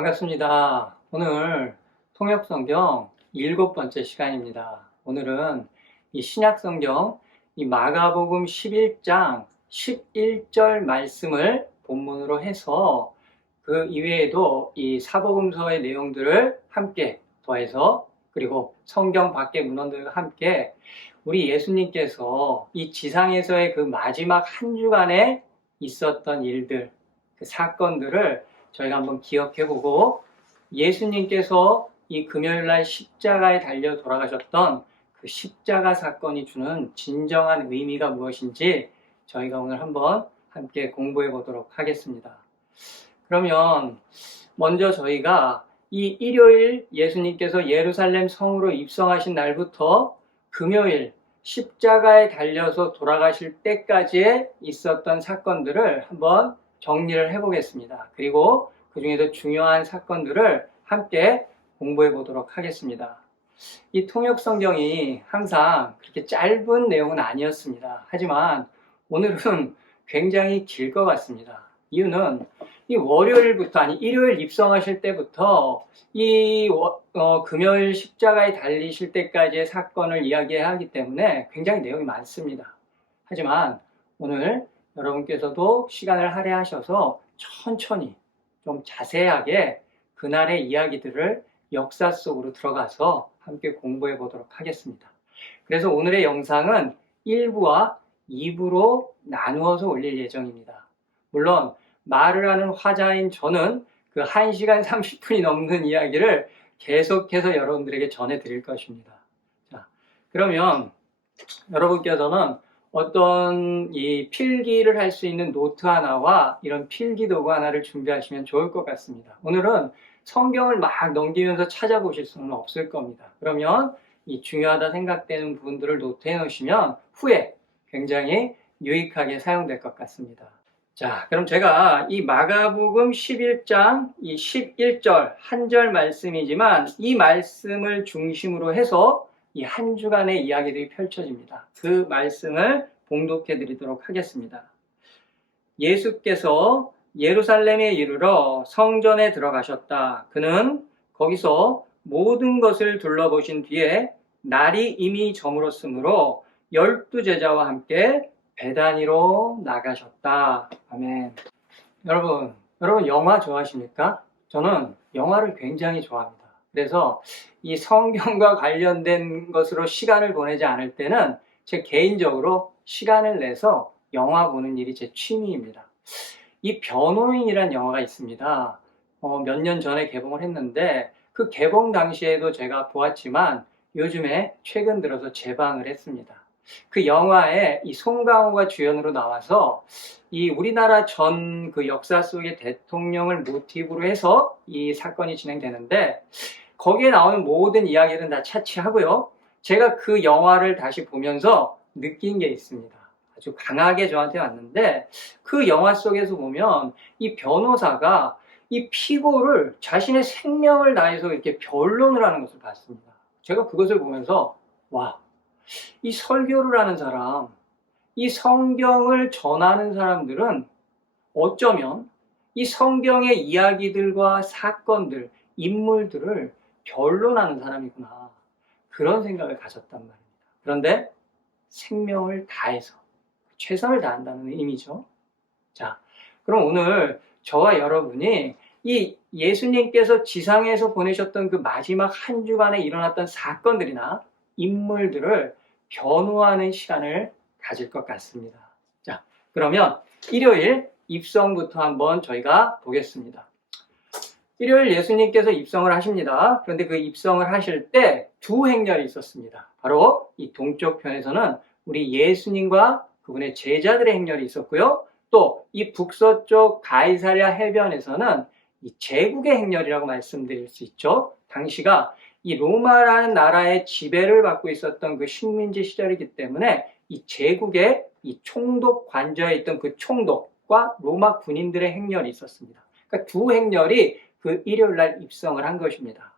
반갑습니다. 오늘 통역성경 7번째 시간입니다. 오늘은 이 신약성경 이 마가복음 11장 11절 말씀을 본문으로 해서 그 이외에도 이 사복음서의 내용들을 함께 더해서 그리고 성경 밖의 문헌들과 함께 우리 예수님께서 이 지상에서의 그 마지막 한 주간에 있었던 일들, 그 사건들을 저희가 한번 기억해보고 예수님께서 이 금요일날 십자가에 달려 돌아가셨던 그 십자가 사건이 주는 진정한 의미가 무엇인지 저희가 오늘 한번 함께 공부해 보도록 하겠습니다. 그러면 먼저 저희가 이 일요일 예수님께서 예루살렘 성으로 입성하신 날부터 금요일 십자가에 달려서 돌아가실 때까지에 있었던 사건들을 한번 정리를 해보겠습니다. 그리고 그 중에서 중요한 사건들을 함께 공부해 보도록 하겠습니다. 이 통역성경이 항상 그렇게 짧은 내용은 아니었습니다. 하지만 오늘은 굉장히 길 것 같습니다. 이유는 이 월요일부터, 아니 일요일 입성하실 때부터 이 금요일 십자가에 달리실 때까지의 사건을 이야기하기 때문에 굉장히 내용이 많습니다. 하지만 오늘 여러분께서도 시간을 할애하셔서 천천히 좀 자세하게 그날의 이야기들을 역사 속으로 들어가서 함께 공부해 보도록 하겠습니다. 그래서 오늘의 영상은 1부와 2부로 나누어서 올릴 예정입니다. 물론 말을 하는 화자인 저는 그 1시간 30분이 넘는 이야기를 계속해서 여러분들에게 전해드릴 것입니다. 자, 그러면 여러분께서는 어떤 이 필기를 할 수 있는 노트 하나와 이런 필기 도구 하나를 준비하시면 좋을 것 같습니다. 오늘은 성경을 막 넘기면서 찾아보실 수는 없을 겁니다. 그러면 이 중요하다 생각되는 부분들을 노트해 놓으시면 후에 굉장히 유익하게 사용될 것 같습니다. 자, 그럼 제가 이 마가복음 11장 이 11절 한 절 말씀이지만 이 말씀을 중심으로 해서 이 한 주간의 이야기들이 펼쳐집니다. 그 말씀을 봉독해 드리도록 하겠습니다. 예수께서 예루살렘에 이르러 성전에 들어가셨다. 그는 거기서 모든 것을 둘러보신 뒤에 날이 이미 저물었으므로 12 제자와 함께 베다니로 나가셨다. 아멘. 여러분 영화 좋아하십니까? 저는 영화를 굉장히 좋아합니다. 그래서 이 성경과 관련된 것으로 시간을 보내지 않을 때는 제 개인적으로 시간을 내서 영화 보는 일이 제 취미입니다. 이 변호인이라는 영화가 있습니다. 몇 년 전에 개봉을 했는데 그 개봉 당시에도 제가 보았지만 요즘에 최근 들어서 재방을 했습니다. 그 영화에 이 송강호가 주연으로 나와서 이 우리나라 전 그 역사 속의 대통령을 모티브로 해서 이 사건이 진행되는데 거기에 나오는 모든 이야기들은 다 차치하고요. 제가 그 영화를 다시 보면서 느낀 게 있습니다. 아주 강하게 저한테 왔는데 그 영화 속에서 보면 이 변호사가 이 피고를 자신의 생명을 다해서 이렇게 변론을 하는 것을 봤습니다. 제가 그것을 보면서 와, 이 설교를 하는 사람, 이 성경을 전하는 사람들은 어쩌면 이 성경의 이야기들과 사건들, 인물들을 변론하는 사람이구나. 그런 생각을 가졌단 말입니다. 그런데 생명을 다해서 최선을 다한다는 의미죠. 자, 그럼 오늘 저와 여러분이 이 예수님께서 지상에서 보내셨던 그 마지막 한 주간에 일어났던 사건들이나 인물들을 변호하는 시간을 가질 것 같습니다. 자, 그러면 일요일 입성부터 한번 저희가 보겠습니다. 일요일 예수님께서 입성을 하십니다. 그런데 그 입성을 하실 때 두 행렬이 있었습니다. 바로 이 동쪽 편에서는 우리 예수님과 그분의 제자들의 행렬이 있었고요. 또 이 북서쪽 가이사랴 해변에서는 이 제국의 행렬이라고 말씀드릴 수 있죠. 당시가 이 로마라는 나라의 지배를 받고 있었던 그 식민지 시절이기 때문에 이 제국의 이 총독 관저에 있던 그 총독과 로마 군인들의 행렬이 있었습니다. 그러니까 두 행렬이 그 일요일 날 입성을 한 것입니다.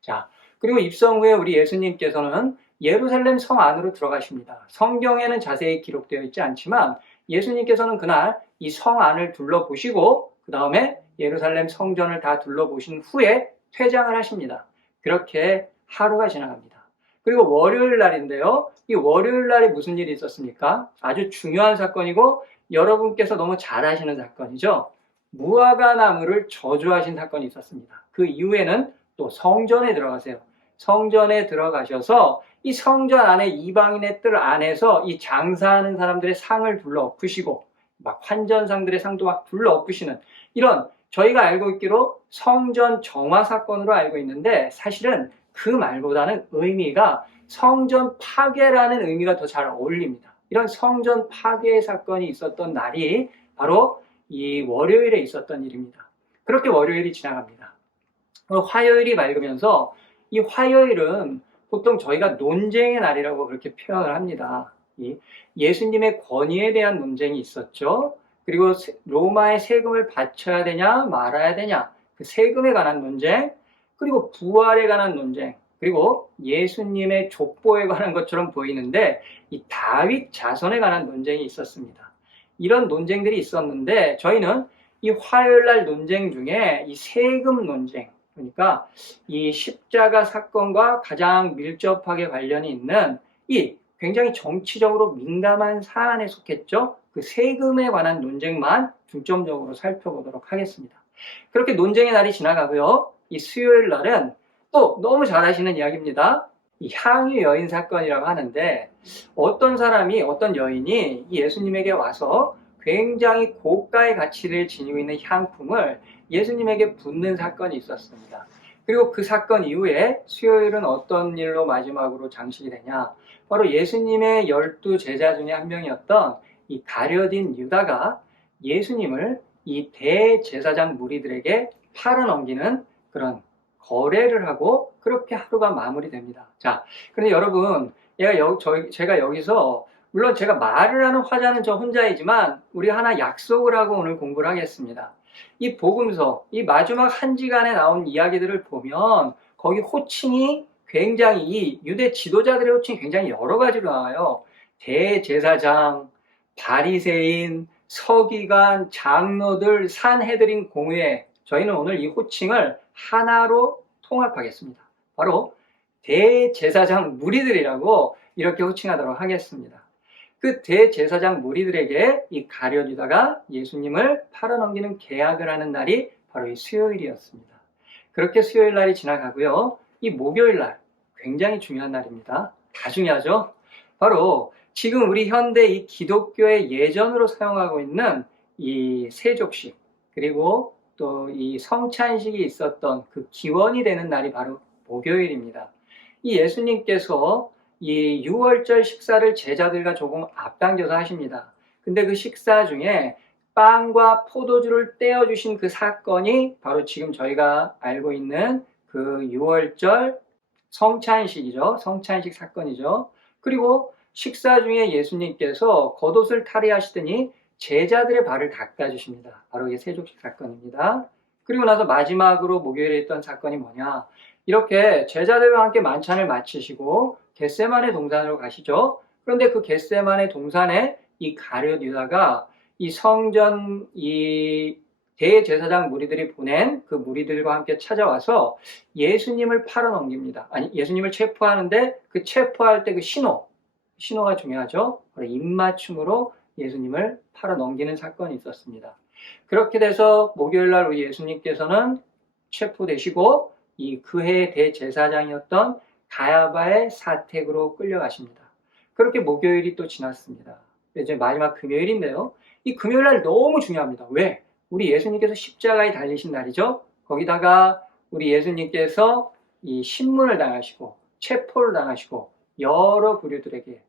자, 그리고 입성 후에 우리 예수님께서는 예루살렘 성 안으로 들어가십니다. 성경에는 자세히 기록되어 있지 않지만 예수님께서는 그날 이 성 안을 둘러보시고 그 다음에 예루살렘 성전을 다 둘러보신 후에 퇴장을 하십니다. 그렇게 하루가 지나갑니다. 그리고 월요일 날인데요. 이 월요일 날에 무슨 일이 있었습니까? 아주 중요한 사건이고 여러분께서 너무 잘 아시는 사건이죠. 무화과 나무를 저주하신 사건이 있었습니다. 그 이후에는 또 성전에 들어가세요. 성전에 들어가셔서 이 성전 안에 이방인의 뜰 안에서 이 장사하는 사람들의 상을 불러 엎으시고 막 환전상들의 상도 막 불러 엎으시는 이런 저희가 알고 있기로 성전 정화 사건으로 알고 있는데 사실은 그 말보다는 의미가 성전 파괴라는 의미가 더 잘 어울립니다. 이런 성전 파괴 사건이 있었던 날이 바로 이 월요일에 있었던 일입니다. 그렇게 월요일이 지나갑니다. 화요일이 맑으면서 이 화요일은 보통 저희가 논쟁의 날이라고 그렇게 표현을 합니다. 예수님의 권위에 대한 논쟁이 있었죠. 그리고 로마의 세금을 바쳐야 되냐 말아야 되냐 그 세금에 관한 논쟁, 그리고 부활에 관한 논쟁, 그리고 예수님의 족보에 관한 것처럼 보이는데 이 다윗 자손에 관한 논쟁이 있었습니다. 이런 논쟁들이 있었는데 저희는 이 화요일날 논쟁 중에 이 세금 논쟁, 그러니까 이 십자가 사건과 가장 밀접하게 관련이 있는 이 굉장히 정치적으로 민감한 사안에 속했죠. 그 세금에 관한 논쟁만 중점적으로 살펴보도록 하겠습니다. 그렇게 논쟁의 날이 지나가고요. 이 수요일 날은 또 너무 잘 아시는 이야기입니다. 이 향유 여인 사건이라고 하는데 어떤 사람이, 어떤 여인이 예수님에게 와서 굉장히 고가의 가치를 지니고 있는 향품을 예수님에게 붓는 사건이 있었습니다. 그리고 그 사건 이후에 수요일은 어떤 일로 마지막으로 장식이 되냐? 바로 예수님의 12 제자 중에 한 명이었던 이 가룟 유다가 예수님을 이 대제사장 무리들에게 팔아넘기는 그런 거래를 하고 그렇게 하루가 마무리됩니다. 자, 그런데 여러분, 제가 여기서 물론 제가 말을 하는 화자는 저 혼자이지만 우리 하나 약속을 하고 오늘 공부를 하겠습니다. 이 복음서, 이 마지막 한 지간에 나온 이야기들을 보면 거기 호칭이 굉장히 이 유대 지도자들의 호칭이 굉장히 여러 가지로 나와요. 대제사장, 바리새인, 서기관, 장로들, 산헤드린 공회. 저희는 오늘 이 호칭을 하나로 통합하겠습니다. 바로 대제사장 무리들이라고 이렇게 호칭하도록 하겠습니다. 그 대제사장 무리들에게 이 가룟 유다가 예수님을 팔아넘기는 계약을 하는 날이 바로 이 수요일이었습니다. 그렇게 수요일 날이 지나가고요. 이 목요일 날 굉장히 중요한 날입니다. 다 중요하죠? 바로 지금 우리 현대 이 기독교의 예전으로 사용하고 있는 이 세족식, 그리고 또 이 성찬식이 있었던 그 기원이 되는 날이 바로 목요일입니다. 이 예수님께서 이 6월절 식사를 제자들과 조금 앞당겨서 하십니다. 근데 그 식사 중에 빵과 포도주를 떼어주신 그 사건이 바로 지금 저희가 알고 있는 그 6월절 성찬식이죠. 성찬식 사건이죠. 그리고 식사 중에 예수님께서 겉옷을 탈의하시더니 제자들의 발을 닦아주십니다. 바로 이게 세족식 사건입니다. 그리고 나서 마지막으로 목요일에 있던 사건이 뭐냐. 이렇게 제자들과 함께 만찬을 마치시고 겟세마네 동산으로 가시죠. 그런데 그 겟세마네 동산에 이 가룟 유다가 이 성전 이 대제사장 무리들이 보낸 그 무리들과 함께 찾아와서 예수님을 팔아넘깁니다. 아니, 예수님을 체포하는데 그 체포할 때 그 신호가 중요하죠. 바로 입맞춤으로 예수님을 팔아넘기는 사건이 있었습니다. 그렇게 돼서 목요일 날 우리 예수님께서는 체포되시고 이 그해의 대제사장이었던 가야바의 사택으로 끌려가십니다. 그렇게 목요일이 또 지났습니다. 이제 마지막 금요일인데요. 이 금요일 날 너무 중요합니다. 왜? 우리 예수님께서 십자가에 달리신 날이죠. 거기다가 우리 예수님께서 이 신문을 당하시고 체포를 당하시고 여러 부류들에게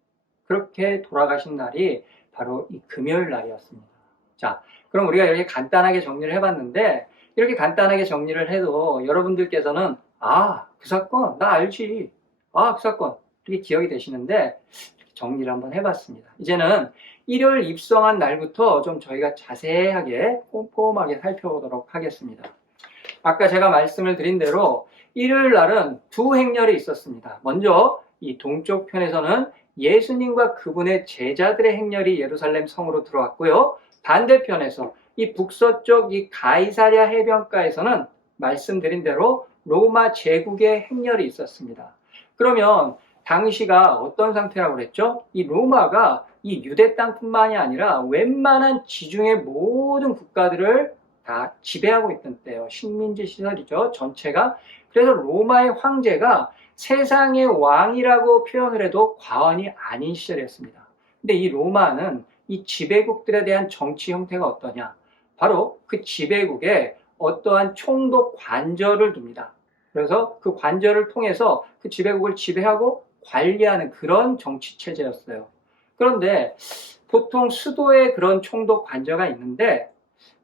그렇게 돌아가신 날이 바로 이 금요일 날이었습니다. 자, 그럼 우리가 이렇게 간단하게 정리를 해봤는데 이렇게 간단하게 정리를 해도 여러분들께서는 그 사건 나 알지. 그 사건 이렇게 기억이 되시는데 정리를 한번 해봤습니다. 이제는 일요일 입성한 날부터 좀 저희가 자세하게 꼼꼼하게 살펴보도록 하겠습니다. 아까 제가 말씀을 드린 대로 일요일 날은 두 행렬이 있었습니다. 먼저 이 동쪽 편에서는 예수님과 그분의 제자들의 행렬이 예루살렘 성으로 들어왔고요. 반대편에서 이 북서쪽 이 가이사랴 해변가에서는 말씀드린 대로 로마 제국의 행렬이 있었습니다. 그러면 당시가 어떤 상태라고 그랬죠? 이 로마가 이 유대 땅뿐만이 아니라 웬만한 지중해 모든 국가들을 다 지배하고 있던 때예요. 식민지 시설이죠. 전체가. 그래서 로마의 황제가 세상의 왕이라고 표현을 해도 과언이 아닌 시절이었습니다. 근데 이 로마는 이 지배국들에 대한 정치 형태가 어떠냐? 바로 그 지배국에 어떠한 총독 관저를 둡니다. 그래서 그 관저를 통해서 그 지배국을 지배하고 관리하는 그런 정치 체제였어요. 그런데 보통 수도에 그런 총독 관저가 있는데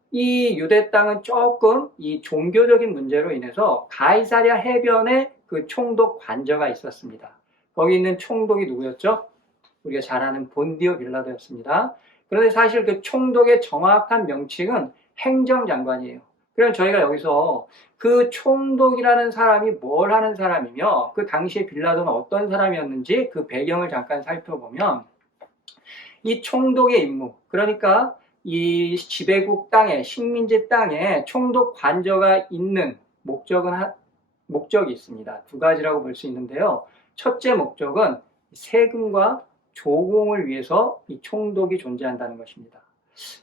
이 유대 땅은 조금 이 종교적인 문제로 인해서 가이사랴 해변에 그 총독 관저가 있었습니다. 거기 있는 총독이 누구였죠? 우리가 잘 아는 본디오 빌라도였습니다. 그런데 사실 그 총독의 정확한 명칭은 행정장관이에요. 그럼 저희가 여기서 그 총독이라는 사람이 뭘 하는 사람이며 그 당시에 빌라도는 어떤 사람이었는지 그 배경을 잠깐 살펴보면 이 총독의 임무, 그러니까 이 지배국 땅에, 식민지 땅에 총독 관저가 있는 목적이 있습니다. 두 가지라고 볼 수 있는데요. 첫째 목적은 세금과 조공을 위해서 이 총독이 존재한다는 것입니다.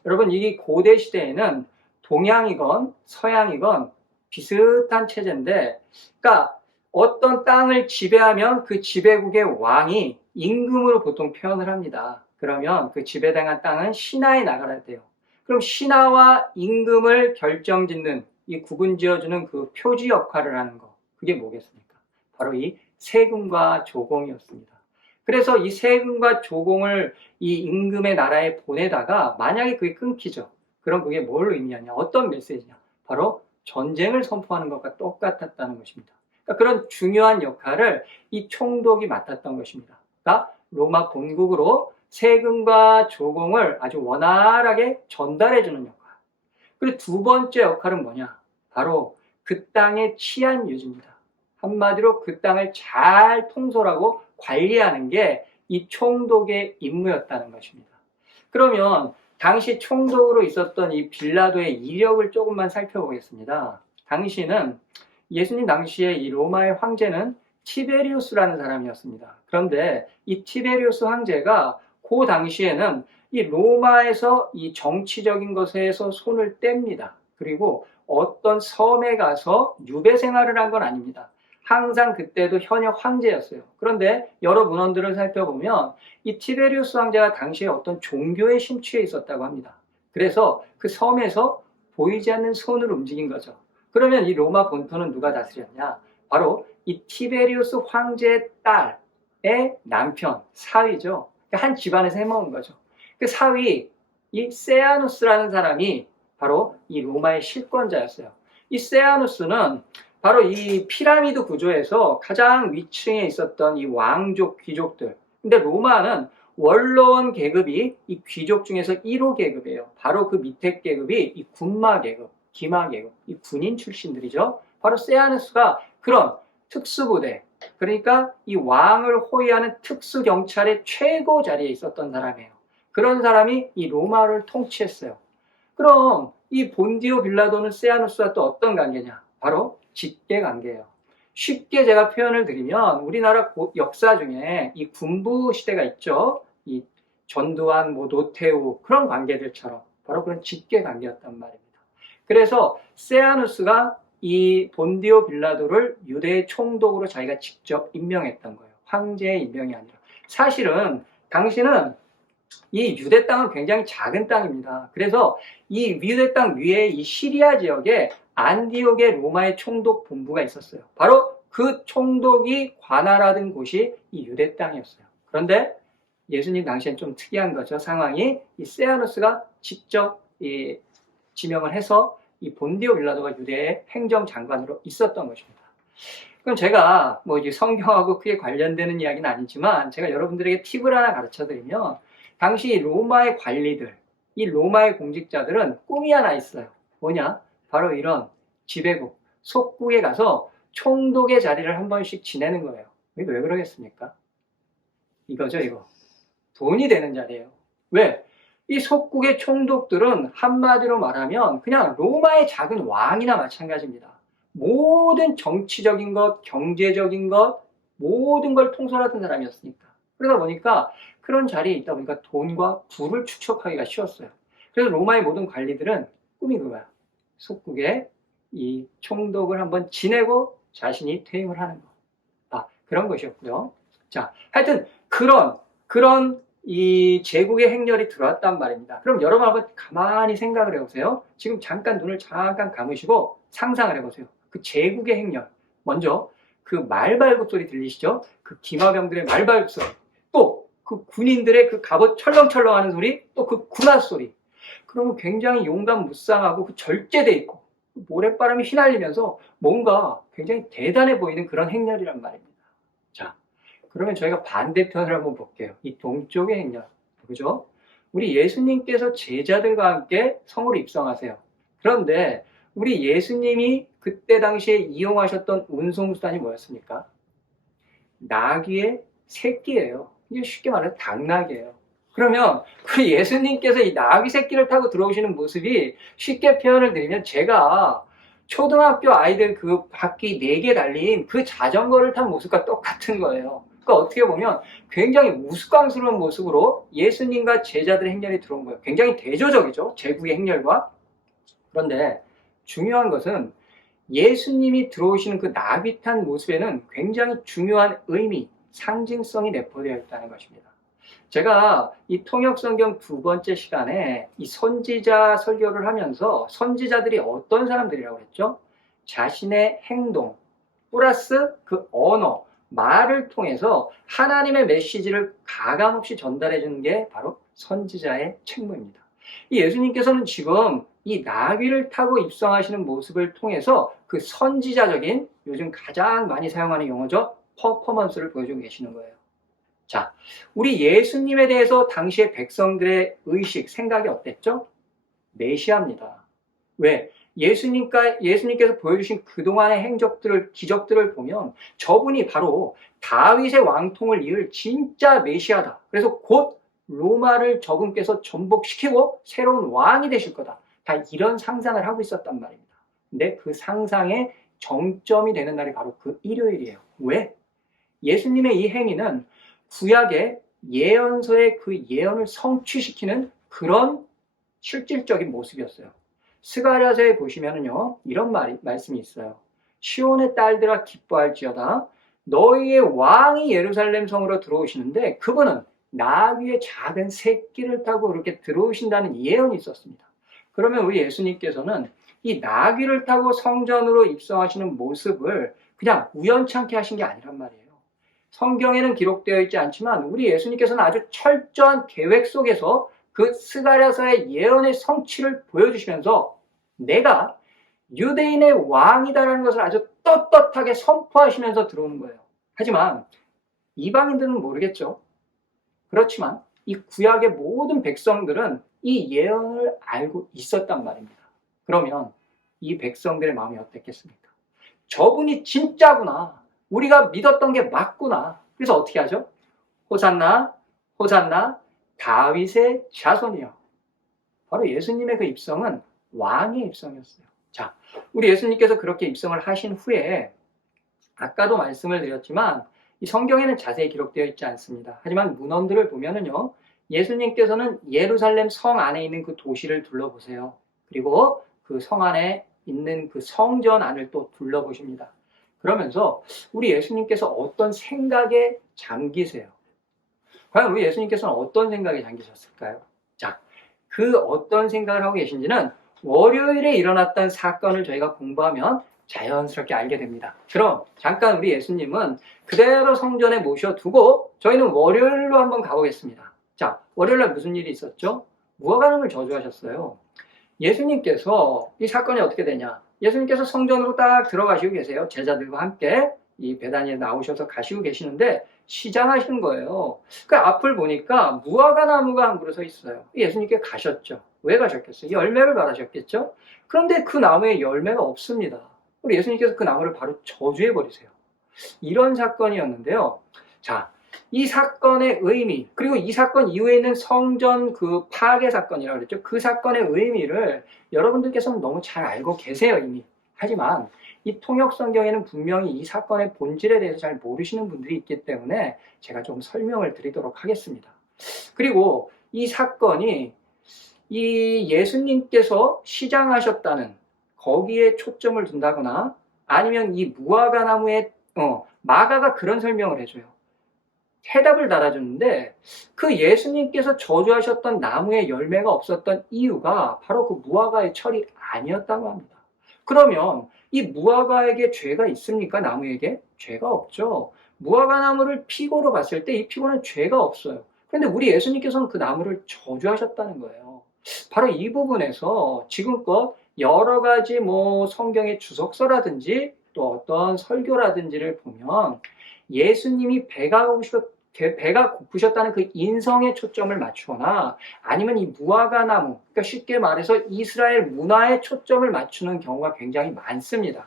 여러분, 이 고대 시대에는 동양이건 서양이건 비슷한 체제인데, 그러니까 어떤 땅을 지배하면 그 지배국의 왕이 임금으로 보통 표현을 합니다. 그러면 그 지배당한 땅은 신하에 나가야 돼요. 그럼 신하와 임금을 결정짓는 이 구분 지어주는 그 표지 역할을 하는 거, 그게 뭐겠습니까? 바로 이 세금과 조공이었습니다. 그래서 이 세금과 조공을 이 임금의 나라에 보내다가 만약에 그게 끊기죠. 그럼 그게 뭘 의미하냐? 어떤 메시지냐? 바로 전쟁을 선포하는 것과 똑같았다는 것입니다. 그러니까 그런 중요한 역할을 이 총독이 맡았던 것입니다. 그러니까 로마 본국으로 세금과 조공을 아주 원활하게 전달해주는 역할. 그리고 두 번째 역할은 뭐냐? 바로 그 땅의 치안 유지입니다. 한마디로 그 땅을 잘 통솔하고 관리하는 게 이 총독의 임무였다는 것입니다. 그러면 당시 총독으로 있었던 이 빌라도의 이력을 조금만 살펴보겠습니다. 당시는 예수님 당시에 이 로마의 황제는 티베리우스라는 사람이었습니다. 그런데 이 티베리우스 황제가 그 당시에는 이 로마에서 이 정치적인 것에서 손을 뗍니다. 그리고 어떤 섬에 가서 유배 생활을 한 건 아닙니다. 항상 그때도 현역 황제였어요. 그런데 여러 문헌들을 살펴보면 이 티베리우스 황제가 당시에 어떤 종교에 심취해 있었다고 합니다. 그래서 그 섬에서 보이지 않는 손을 움직인 거죠. 그러면 이 로마 본토는 누가 다스렸냐? 바로 이 티베리우스 황제의 딸의 남편, 사위죠. 한 집안에서 해먹은 거죠. 그 사위, 이 세아누스라는 사람이 바로 이 로마의 실권자였어요. 이 세아누스는 바로 이 피라미드 구조에서 가장 위층에 있었던 이 왕족, 귀족들. 근데 로마는 원로원 계급이 이 귀족 중에서 1호 계급이에요. 바로 그 밑에 계급이 이 군마 계급, 기마 계급, 이 군인 출신들이죠. 바로 세아누스가 그런 특수부대, 그러니까 이 왕을 호위하는 특수경찰의 최고 자리에 있었던 사람이에요. 그런 사람이 이 로마를 통치했어요. 그럼 이 본디오 빌라도는 세아누스와 또 어떤 관계냐? 바로 직계 관계예요. 쉽게 제가 표현을 드리면 우리나라 역사 중에 이 군부 시대가 있죠. 이 전두환, 노태우 그런 관계들처럼 바로 그런 직계 관계였단 말입니다. 그래서 세아누스가 이 본디오 빌라도를 유대의 총독으로 자기가 직접 임명했던 거예요. 황제의 임명이 아니라. 사실은 당시는 이 유대 땅은 굉장히 작은 땅입니다. 그래서 이 유대 땅 위에 이 시리아 지역에 안디옥의 로마의 총독 본부가 있었어요. 바로 그 총독이 관할하던 곳이 이 유대 땅이었어요. 그런데 예수님 당시엔 좀 특이한 거죠. 상황이 이 세아누스가 직접 지명을 해서 이 본디오 빌라도가 유대의 행정장관으로 있었던 것입니다. 그럼 제가 뭐 이제 성경하고 크게 관련되는 이야기는 아니지만 제가 여러분들에게 팁을 하나 가르쳐 드리면 당시 로마의 관리들, 이 로마의 공직자들은 꿈이 하나 있어요. 뭐냐? 바로 이런 지배국, 속국에 가서 총독의 자리를 한 번씩 지내는 거예요. 이거 왜 그러겠습니까? 이거죠, 이거. 돈이 되는 자리예요. 왜? 이 속국의 총독들은 한마디로 말하면 그냥 로마의 작은 왕이나 마찬가지입니다. 모든 정치적인 것, 경제적인 것, 모든 걸 통솔하던 사람이었으니까. 그러다 보니까 그런 자리에 있다 보니까 돈과 부를 축적하기가 쉬웠어요. 그래서 로마의 모든 관리들은 꿈이 그거야. 속국의 이 총독을 한번 지내고 자신이 퇴임을 하는 거. 그런 것이었고요. 자, 하여튼 그런 이 제국의 행렬이 들어왔단 말입니다. 그럼 여러분 한번 가만히 생각을 해보세요. 지금 잠깐 눈을 잠깐 감으시고 상상을 해보세요. 그 제국의 행렬. 먼저 그 말발굽 소리 들리시죠? 그 기마병들의 말발굽 소리. 또 그 군인들의 그 갑옷 철렁철렁 하는 소리. 또 그 군화 소리. 그러면 굉장히 용감무쌍하고 그 절제돼 있고 모래바람이 휘날리면서 뭔가 굉장히 대단해 보이는 그런 행렬이란 말입니다. 자, 그러면 저희가 반대편을 한번 볼게요. 이 동쪽의 행렬. 그죠? 우리 예수님께서 제자들과 함께 성으로 입성하세요. 그런데 우리 예수님이 그때 당시에 이용하셨던 운송수단이 뭐였습니까? 나귀의 새끼예요. 이게 쉽게 말해서 당나귀예요. 그러면 우리 예수님께서 이 나귀 새끼를 타고 들어오시는 모습이 쉽게 표현을 드리면 제가 초등학교 아이들 그 바퀴 4개 달린 그 자전거를 탄 모습과 똑같은 거예요. 그러니까 어떻게 보면 굉장히 우스꽝스러운 모습으로 예수님과 제자들의 행렬이 들어온 거예요. 굉장히 대조적이죠. 제국의 행렬과. 그런데 중요한 것은 예수님이 들어오시는 그 나귀 탄 모습에는 굉장히 중요한 의미, 상징성이 내포되어 있다는 것입니다. 제가 이 통역성경 2번째 시간에 이 선지자 설교를 하면서 선지자들이 어떤 사람들이라고 그랬죠? 자신의 행동, 플러스 그 언어, 말을 통해서 하나님의 메시지를 가감없이 전달해 주는 게 바로 선지자의 책무입니다. 이 예수님께서는 지금 이 나귀를 타고 입성하시는 모습을 통해서 그 선지자적인 요즘 가장 많이 사용하는 용어죠. 퍼포먼스를 보여주고 계시는 거예요. 자, 우리 예수님에 대해서 당시의 백성들의 의식, 생각이 어땠죠? 메시아입니다. 왜? 예수님께서 보여주신 그동안의 행적들을, 기적들을 보면 저분이 바로 다윗의 왕통을 이을 진짜 메시아다. 그래서 곧 로마를 저분께서 전복시키고 새로운 왕이 되실 거다. 다 이런 상상을 하고 있었단 말입니다. 근데 그 상상의 정점이 되는 날이 바로 그 일요일이에요. 왜? 예수님의 이 행위는 구약의 예언서의 그 예언을 성취시키는 그런 실질적인 모습이었어요. 스가랴서에 보시면은요, 이런 말씀이 있어요. 시온의 딸들아 기뻐할지어다. 너희의 왕이 예루살렘 성으로 들어오시는데 그분은 나귀의 작은 새끼를 타고 그렇게 들어오신다는 예언이 있었습니다. 그러면 우리 예수님께서는 이 나귀를 타고 성전으로 입성하시는 모습을 그냥 우연찮게 하신 게 아니란 말이에요. 성경에는 기록되어 있지 않지만 우리 예수님께서는 아주 철저한 계획 속에서 그 스가랴서의 예언의 성취를 보여주시면서 내가 유대인의 왕이다라는 것을 아주 떳떳하게 선포하시면서 들어오는 거예요. 하지만 이방인들은 모르겠죠. 그렇지만 이 구약의 모든 백성들은 이 예언을 알고 있었단 말입니다. 그러면 이 백성들의 마음이 어땠겠습니까? 저분이 진짜구나. 우리가 믿었던 게 맞구나. 그래서 어떻게 하죠? 호산나, 호산나, 다윗의 자손이요. 바로 예수님의 그 입성은 왕의 입성이었어요. 자, 우리 예수님께서 그렇게 입성을 하신 후에 아까도 말씀을 드렸지만 이 성경에는 자세히 기록되어 있지 않습니다. 하지만 문헌들을 보면은요, 예수님께서는 예루살렘 성 안에 있는 그 도시를 둘러보세요. 그리고 그 성 안에 있는 그 성전 안을 또 둘러보십니다. 그러면서 우리 예수님께서 어떤 생각에 잠기세요? 과연 우리 예수님께서는 어떤 생각에 잠기셨을까요? 자, 그 어떤 생각을 하고 계신지는 월요일에 일어났던 사건을 저희가 공부하면 자연스럽게 알게 됩니다. 그럼 잠깐 우리 예수님은 그대로 성전에 모셔두고 저희는 월요일로 한번 가보겠습니다. 자, 월요일날 무슨 일이 있었죠? 무화과나무를 저주하셨어요. 예수님께서 이 사건이 어떻게 되냐? 예수님께서 성전으로 딱 들어가시고 계세요. 제자들과 함께 이 베다니에 나오셔서 가시고 계시는데 시장하시는 거예요. 그 앞을 보니까 무화과나무가 한 그루 서 있어요. 예수님께 가셨죠. 왜 가셨겠어요? 열매를 바라셨겠죠? 그런데 그 나무에 열매가 없습니다. 우리 예수님께서 그 나무를 바로 저주해 버리세요. 이런 사건이었는데요. 자, 이 사건의 의미, 그리고 이 사건 이후에 있는 성전 그 파괴 사건이라고 그랬죠. 그 사건의 의미를 여러분들께서는 너무 잘 알고 계세요, 이미. 하지만 이 통역 성경에는 분명히 이 사건의 본질에 대해서 잘 모르시는 분들이 있기 때문에 제가 좀 설명을 드리도록 하겠습니다. 그리고 이 사건이 이 예수님께서 시장하셨다는 거기에 초점을 둔다거나 아니면 이 무화과 나무에 마가가 그런 설명을 해줘요. 해답을 달아주는데 그 예수님께서 저주하셨던 나무에 열매가 없었던 이유가 바로 그 무화과의 철이 아니었다고 합니다. 그러면 이 무화과에게 죄가 있습니까? 나무에게? 죄가 없죠. 무화과 나무를 피고로 봤을 때 이 피고는 죄가 없어요. 그런데 우리 예수님께서는 그 나무를 저주하셨다는 거예요. 바로 이 부분에서 지금껏 여러 가지 성경의 주석서라든지 또 어떤 설교라든지를 보면 예수님이 배가 고프셨다는 그 인성에 초점을 맞추거나 아니면 이 무화과 나무, 그러니까 쉽게 말해서 이스라엘 문화에 초점을 맞추는 경우가 굉장히 많습니다.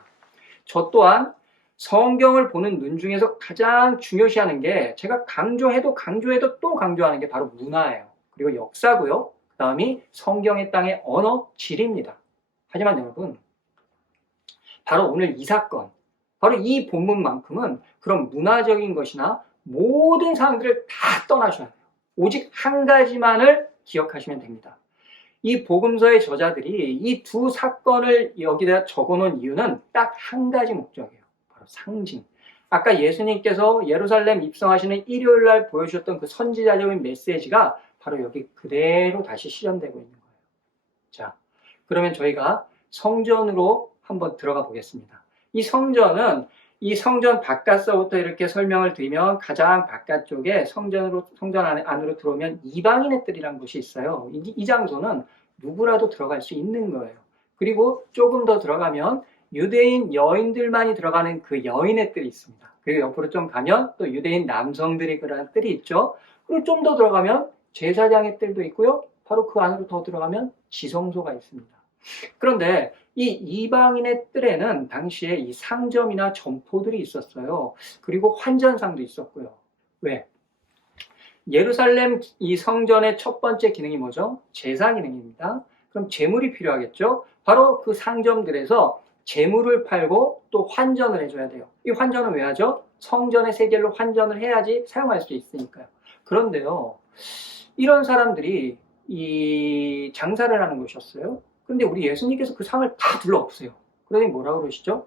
저 또한 성경을 보는 눈 중에서 가장 중요시하는 게 제가 강조해도 또 강조하는 게 바로 문화예요. 그리고 역사고요. 그 다음이 성경의 땅의 언어, 질입니다. 하지만 여러분, 바로 오늘 이 사건, 바로 이 본문만큼은 그런 문화적인 것이나 모든 사항들을 다 떠나셔야 돼요. 오직 한 가지만을 기억하시면 됩니다. 이 복음서의 저자들이 이 두 사건을 여기다 적어놓은 이유는 딱 한 가지 목적이에요. 바로 상징. 아까 예수님께서 예루살렘 입성하시는 일요일 날 보여주셨던 그 선지자적인 메시지가 바로 여기 그대로 다시 실현되고 있는 거예요. 자, 그러면 저희가 성전으로 한번 들어가 보겠습니다. 이 성전 바깥서부터 이렇게 설명을 드리면 가장 바깥쪽에 성전 안으로 들어오면 이방인의 뜰이라는 곳이 있어요. 이 장소는 누구라도 들어갈 수 있는 거예요. 그리고 조금 더 들어가면 유대인 여인들만이 들어가는 그 여인의 뜰이 있습니다. 그리고 옆으로 좀 가면 또 유대인 남성들이 그런 뜰이 있죠. 그리고 좀 더 들어가면 제사장의 뜰도 있고요. 바로 그 안으로 더 들어가면 지성소가 있습니다. 그런데 이 이방인의 뜰에는 당시에 이 상점이나 점포들이 있었어요. 그리고 환전상도 있었고요. 왜? 예루살렘 이 성전의 첫 번째 기능이 뭐죠? 제사 기능입니다. 그럼 재물이 필요하겠죠? 바로 그 상점들에서 재물을 팔고 또 환전을 해줘야 돼요. 이 환전은 왜 하죠? 성전의 세겔로 환전을 해야지 사용할 수 있으니까요. 그런데요, 이런 사람들이 이 장사를 하는 것이었어요. 그런데 우리 예수님께서 그 상을 다 둘러엎으세요. 그러니 뭐라고 그러시죠?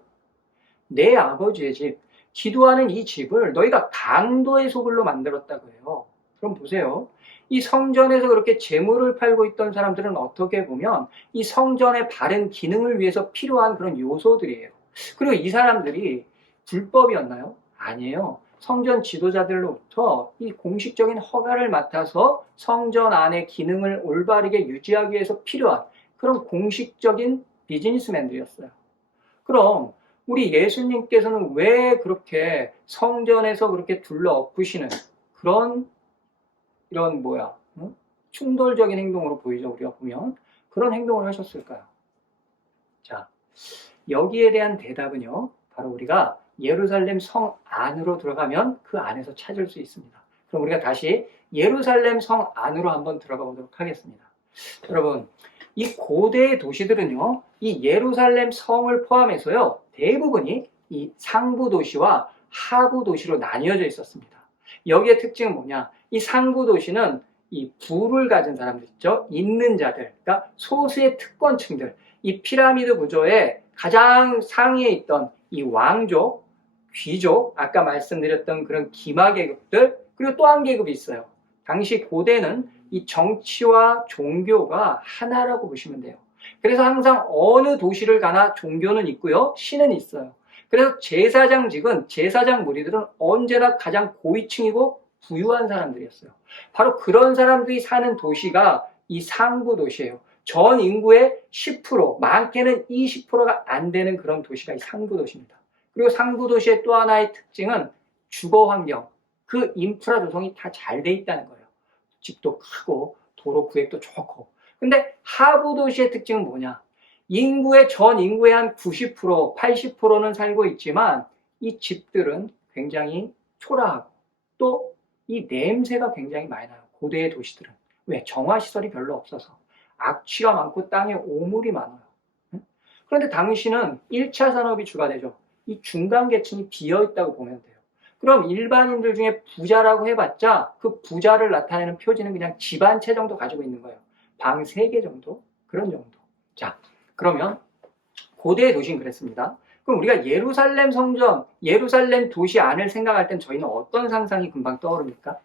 내 아버지의 집, 기도하는 이 집을 너희가 강도의 소굴로 만들었다고 해요. 그럼 보세요. 이 성전에서 그렇게 재물을 팔고 있던 사람들은 어떻게 보면 이 성전의 바른 기능을 위해서 필요한 그런 요소들이에요. 그리고 이 사람들이 불법이었나요? 아니에요. 성전 지도자들로부터 이 공식적인 허가를 맡아서 성전 안의 기능을 올바르게 유지하기 위해서 필요한 그런 공식적인 비즈니스맨들이었어요. 그럼 우리 예수님께서는 왜 그렇게 성전에서 그렇게 둘러엎으시는 그런 이런 충돌적인 행동으로 보이죠. 우리가 보면 그런 행동을 하셨을까요? 자, 여기에 대한 대답은요, 바로 우리가 예루살렘 성 안으로 들어가면 그 안에서 찾을 수 있습니다. 그럼 우리가 다시 예루살렘 성 안으로 한번 들어가 보도록 하겠습니다. 여러분, 이 고대의 도시들은요, 이 예루살렘 성을 포함해서요, 대부분이 이 상부 도시와 하부 도시로 나뉘어져 있었습니다. 여기에 특징은 뭐냐? 이 상부 도시는 이 부를 가진 사람들 있죠? 있는 자들, 그러니까 소수의 특권층들, 이 피라미드 구조의 가장 상위에 있던 이 왕족, 귀족, 아까 말씀드렸던 그런 기마 계급들, 그리고 또 한 계급이 있어요. 당시 고대는 이 정치와 종교가 하나라고 보시면 돼요. 그래서 항상 어느 도시를 가나 종교는 있고요, 신은 있어요. 그래서 제사장직은 제사장 무리들은 언제나 가장 고위층이고 부유한 사람들이었어요. 바로 그런 사람들이 사는 도시가 이 상부 도시예요. 전 인구의 10%, 많게는 20%가 안 되는 그런 도시가 이 상부 도시입니다. 그리고 상부 도시의 또 하나의 특징은 주거 환경, 그 인프라 조성이 다 잘 돼 있다는 거예요. 집도 크고 도로 구획도 좋고. 근데 하부 도시의 특징은 뭐냐? 전 인구의 한 90%, 80%는 살고 있지만 이 집들은 굉장히 초라하고 또 이 냄새가 굉장히 많이 나요. 고대의 도시들은. 왜? 정화시설이 별로 없어서. 악취가 많고 땅에 오물이 많아요. 그런데 당시는 1차 산업이 주가되죠. 이 중간 계층이 비어있다고 보면 돼요. 그럼 일반인들 중에 부자라고 해봤자 그 부자를 나타내는 표지는 그냥 집 한 채 정도 가지고 있는 거예요. 방 3개 정도? 그런 정도. 자, 그러면 고대의 도시는 그랬습니다. 그럼 우리가 예루살렘 성전, 예루살렘 도시 안을 생각할 땐 저희는 어떤 상상이 금방 떠오릅니까?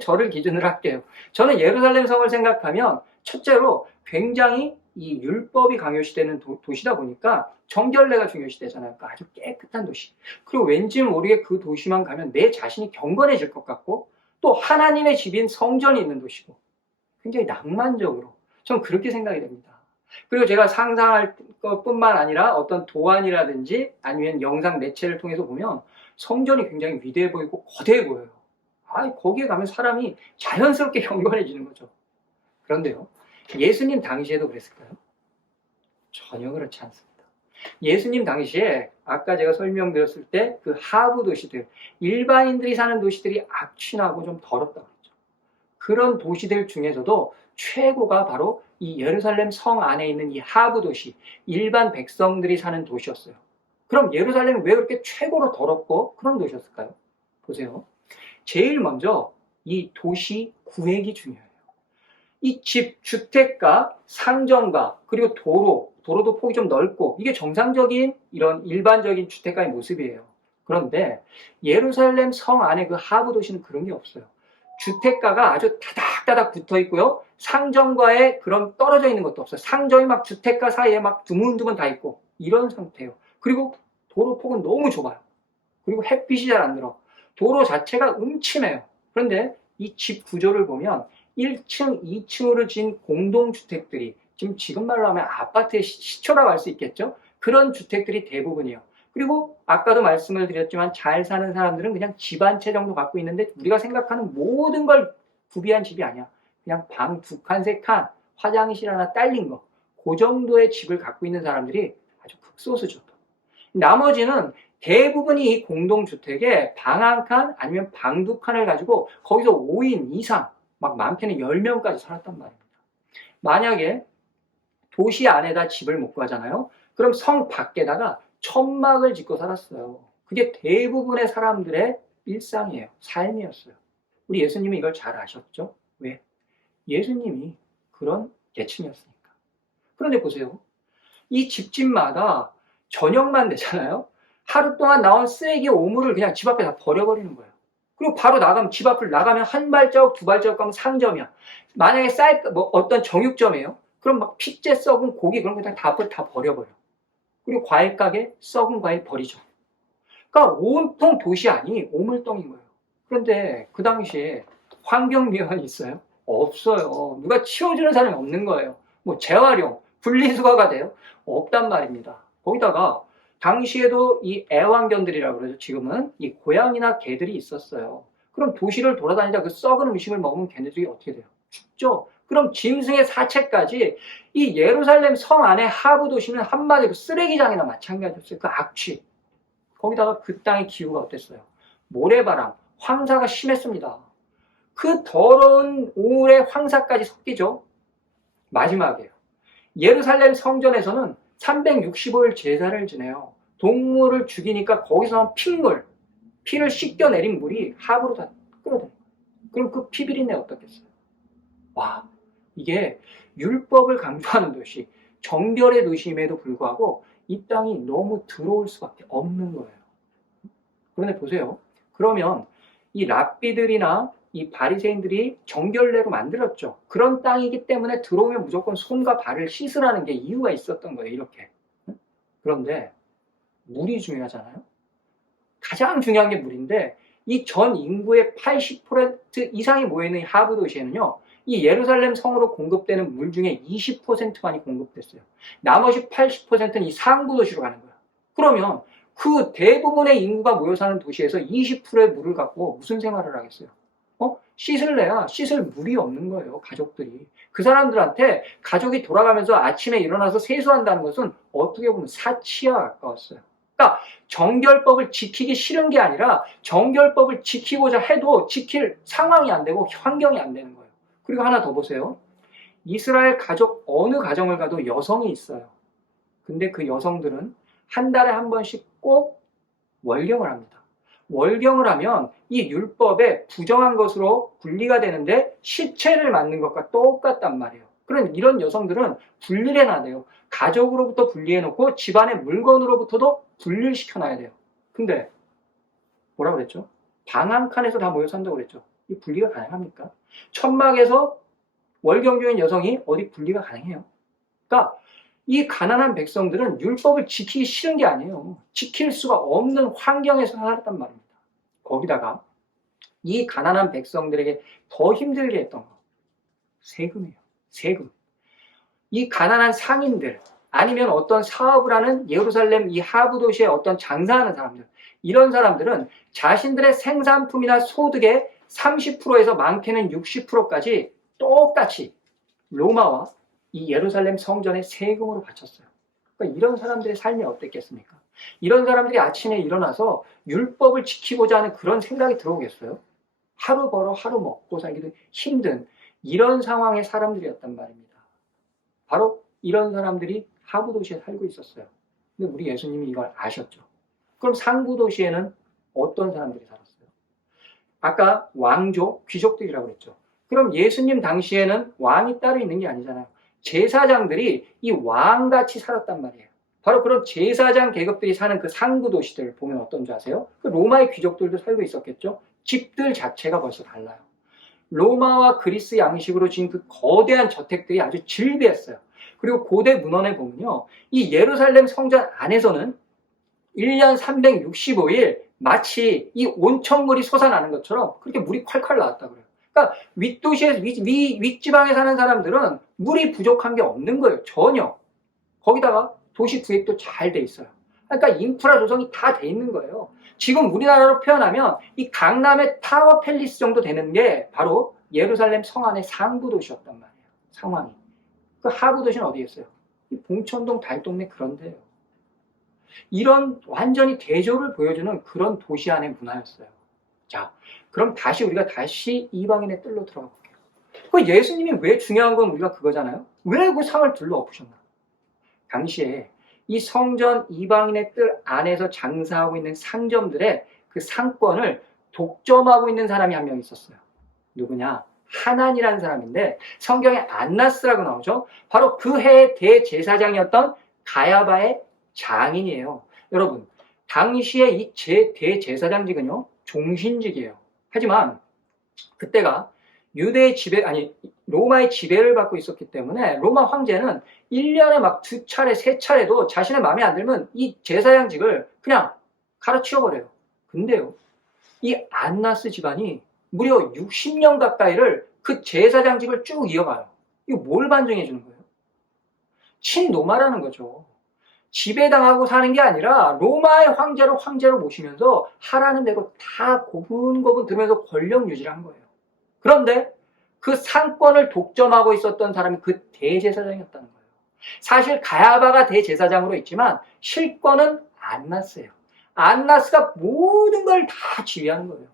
저를 기준으로 할게요. 저는 예루살렘 성을 생각하면 첫째로 굉장히 이 율법이 강요시되는 도시다 보니까 정결례가 중요시되잖아요. 그러니까 아주 깨끗한 도시. 그리고 왠지 모르게 그 도시만 가면 내 자신이 경건해질 것 같고 또 하나님의 집인 성전이 있는 도시고 굉장히 낭만적으로 전 그렇게 생각이 됩니다. 그리고 제가 상상할 것뿐만 아니라 어떤 도안이라든지 아니면 영상 매체를 통해서 보면 성전이 굉장히 위대해 보이고 거대해 보여요. 거기에 가면 사람이 자연스럽게 경건해지는 거죠. 그런데요, 예수님 당시에도 그랬을까요? 전혀 그렇지 않습니다. 예수님 당시에 아까 제가 설명드렸을 때 그 하부 도시들, 일반인들이 사는 도시들이 악취나고 좀 더럽다고 했죠. 그런 도시들 중에서도 최고가 바로 이 예루살렘 성 안에 있는 이 하부 도시, 일반 백성들이 사는 도시였어요. 그럼 예루살렘이 왜 그렇게 최고로 더럽고 그런 도시였을까요? 보세요. 제일 먼저 이 도시 구획이 중요해요. 이 집, 주택가, 상점가, 그리고 도로도 폭이 좀 넓고 이게 정상적인 이런 일반적인 주택가의 모습이에요. 그런데 예루살렘 성 안에 그 하부 도시는 그런 게 없어요. 주택가가 아주 다닥다닥 붙어 있고요. 상점과에 그런 떨어져 있는 것도 없어요. 상점이 막 주택가 사이에 막 드문드문 다 있고 이런 상태예요. 그리고 도로 폭은 너무 좁아요. 그리고 햇빛이 잘 안 들어. 도로 자체가 음침해요. 그런데 이 집 구조를 보면 1층, 2층으로 지은 공동주택들이 지금 말로 하면 아파트의 시초라고 할 수 있겠죠? 그런 주택들이 대부분이에요. 그리고 아까도 말씀을 드렸지만 잘 사는 사람들은 그냥 집 한 채 정도 갖고 있는데 우리가 생각하는 모든 걸 구비한 집이 아니야. 그냥 방 2칸, 3칸, 화장실 하나 딸린 거. 그 정도의 집을 갖고 있는 사람들이 아주 극소수죠. 나머지는 대부분이 이 공동주택에 방 1칸 아니면 방 2칸을 가지고 거기서 5인 이상, 막 많게는 10명까지 살았단 말입니다. 만약에 도시 안에다 집을 못 가잖아요. 그럼 성 밖에다가 천막을 짓고 살았어요. 그게 대부분의 사람들의 일상이에요. 삶이었어요. 우리 예수님은 이걸 잘 아셨죠? 왜? 예수님이 그런 계층이었으니까. 그런데 보세요. 이 집집마다 저녁만 되잖아요. 하루 동안 나온 쓰레기 오물을 그냥 집 앞에 다 버려버리는 거예요. 그리고 바로 나가면 집 앞을 나가면 한 발자국 두 발자국 가면 상점이야. 만약에 어떤 정육점이에요. 그럼 막 핏째 썩은 고기 그런 거 다 버려버려. 그리고 과일 가게 썩은 과일 버리죠. 그러니까 온통 도시 아니 오물덩인 거예요. 그런데 그 당시에 환경미화원이 있어요? 없어요. 누가 치워주는 사람이 없는 거예요. 뭐 재활용, 분리수거가 돼요? 없단 말입니다. 거기다가 당시에도 이 애완견들이라고 그러죠. 지금은 이 고양이나 개들이 있었어요. 그럼 도시를 돌아다니다 그 썩은 음식을 먹으면 걔네들이 어떻게 돼요? 죽죠. 그럼 짐승의 사체까지 이 예루살렘 성 안에 하부 도시는 한마디로 쓰레기장이나 마찬가지였어요. 그 악취. 거기다가 그 땅의 기후가 어땠어요? 모래바람, 황사가 심했습니다. 그 더러운 오물에 황사까지 섞이죠. 마지막이에요. 예루살렘 성전에서는 365일 제사를 지내요. 동물을 죽이니까 거기서 나온 핏물, 피를 씻겨내린 물이 하부로 다 끌어들어요. 그럼 그 피비린내 어떻겠어요? 와, 이게 율법을 강조하는 도시, 정결의 도시임에도 불구하고 이 땅이 너무 더러울 수밖에 없는 거예요. 그런데 보세요. 그러면 이 랍비들이나 이 바리새인들이 정결례로 만들었죠. 그런 땅이기 때문에 들어오면 무조건 손과 발을 씻으라는 게 이유가 있었던 거예요. 이렇게. 그런데 물이 중요하잖아요. 가장 중요한 게 물인데 이 전 인구의 80% 이상이 모여있는 하부 도시에는요. 이 예루살렘 성으로 공급되는 물 중에 20%만이 공급됐어요. 나머지 80%는 이 상부 도시로 가는 거예요. 그러면 그 대부분의 인구가 모여 사는 도시에서 20%의 물을 갖고 무슨 생활을 하겠어요? 씻을래야 씻을 물이 없는 거예요. 가족들이. 그 사람들한테 가족이 돌아가면서 아침에 일어나서 세수한다는 것은 어떻게 보면 사치와 가까웠어요. 그러니까 정결법을 지키기 싫은 게 아니라 정결법을 지키고자 해도 지킬 상황이 안 되고 환경이 안 되는 거예요. 그리고 하나 더 보세요. 이스라엘 가족 어느 가정을 가도 여성이 있어요. 근데 그 여성들은 한 달에 한 번씩 꼭 월경을 합니다. 월경을 하면 이 율법에 부정한 것으로 분리가 되는데 시체를 맞는 것과 똑같단 말이에요. 그런 이런 여성들은 분리를 해놔야 돼요. 가족으로부터 분리해놓고 집안의 물건으로부터도 분리를 시켜놔야 돼요. 근데 뭐라고 그랬죠? 방 한 칸에서 다 모여 산다고 그랬죠. 이 분리가 가능합니까? 천막에서 월경 중인 여성이 어디 분리가 가능해요? 그러니까 이 가난한 백성들은 율법을 지키기 싫은 게 아니에요. 지킬 수가 없는 환경에서 살았단 말입니다. 거기다가 이 가난한 백성들에게 더 힘들게 했던 거, 세금이에요. 세금. 이 가난한 상인들, 아니면 어떤 사업을 하는 예루살렘 이 하부 도시의 어떤 장사하는 사람들, 이런 사람들은 자신들의 생산품이나 소득의 30%에서 많게는 60%까지 똑같이 로마와 이 예루살렘 성전에 세금으로 바쳤어요. 그러니까 이런 사람들의 삶이 어땠겠습니까? 이런 사람들이 아침에 일어나서 율법을 지키고자 하는 그런 생각이 들어오겠어요? 하루 벌어 하루 먹고 살기도 힘든 이런 상황의 사람들이었단 말입니다. 바로 이런 사람들이 하부 도시에 살고 있었어요. 근데 우리 예수님이 이걸 아셨죠. 그럼 상부 도시에는 어떤 사람들이 살았어요? 아까 왕족, 귀족들이라고 그랬죠. 그럼 예수님 당시에는 왕이 따로 있는 게 아니잖아요. 제사장들이 이 왕같이 살았단 말이에요. 바로 그런 제사장 계급들이 사는 그 상부 도시들 보면 어떤 줄 아세요? 그 로마의 귀족들도 살고 있었겠죠. 집들 자체가 벌써 달라요. 로마와 그리스 양식으로 지은 그 거대한 저택들이 아주 질비했어요. 그리고 고대 문헌에 보면요, 이 예루살렘 성전 안에서는 1년 365일 마치 이 온천물이 솟아나는 것처럼 그렇게 물이 콸콸 나왔다 그래요. 그러니까 윗도시에 윗지방에 사는 사람들은 물이 부족한 게 없는 거예요. 전혀. 거기다가 도시 구획도 잘 돼 있어요. 그러니까 인프라 조성이 다 돼 있는 거예요. 지금 우리나라로 표현하면 이 강남의 타워 팰리스 정도 되는 게 바로 예루살렘 성 안의 상부 도시였단 말이에요. 상황이. 그 하부 도시는 어디였어요? 이 봉천동 달동네 그런 데예요. 이런 완전히 대조를 보여주는 그런 도시 안의 문화였어요. 자, 그럼 우리가 다시 이방인의 뜰로 들어가 볼게요. 그 예수님이 왜 중요한 건 우리가 그거잖아요. 왜 그 상을 둘러 엎으셨나? 당시에 이 성전 이방인의 뜰 안에서 장사하고 있는 상점들의 그 상권을 독점하고 있는 사람이 한 명 있었어요. 누구냐? 하난이라는 사람인데 성경에 안나스라고 나오죠. 바로 그 해의 대제사장이었던 가야바의 장인이에요. 여러분, 당시에 이 대제사장직은요, 종신직이에요. 하지만 그때가 로마의 지배를 받고 있었기 때문에 로마 황제는 1년에 막 2차례, 3차례도 자신의 마음에 안 들면 이 제사장직을 그냥 가로치워버려요. 근데요, 이 안나스 집안이 무려 60년 가까이를 그 제사장직을 쭉 이어가요. 이거 뭘 반증해 주는 거예요? 친로마라는 거죠. 지배당하고 사는 게 아니라 로마의 황제로 모시면서 하라는 대로 다 고분고분 들으면서 권력 유지를 한 거예요. 그런데 그 상권을 독점하고 있었던 사람이 그 대제사장이었다는 거예요. 사실 가야바가 대제사장으로 있지만 실권은 안나스예요. 안나스가 모든 걸 다 지휘하는 거예요.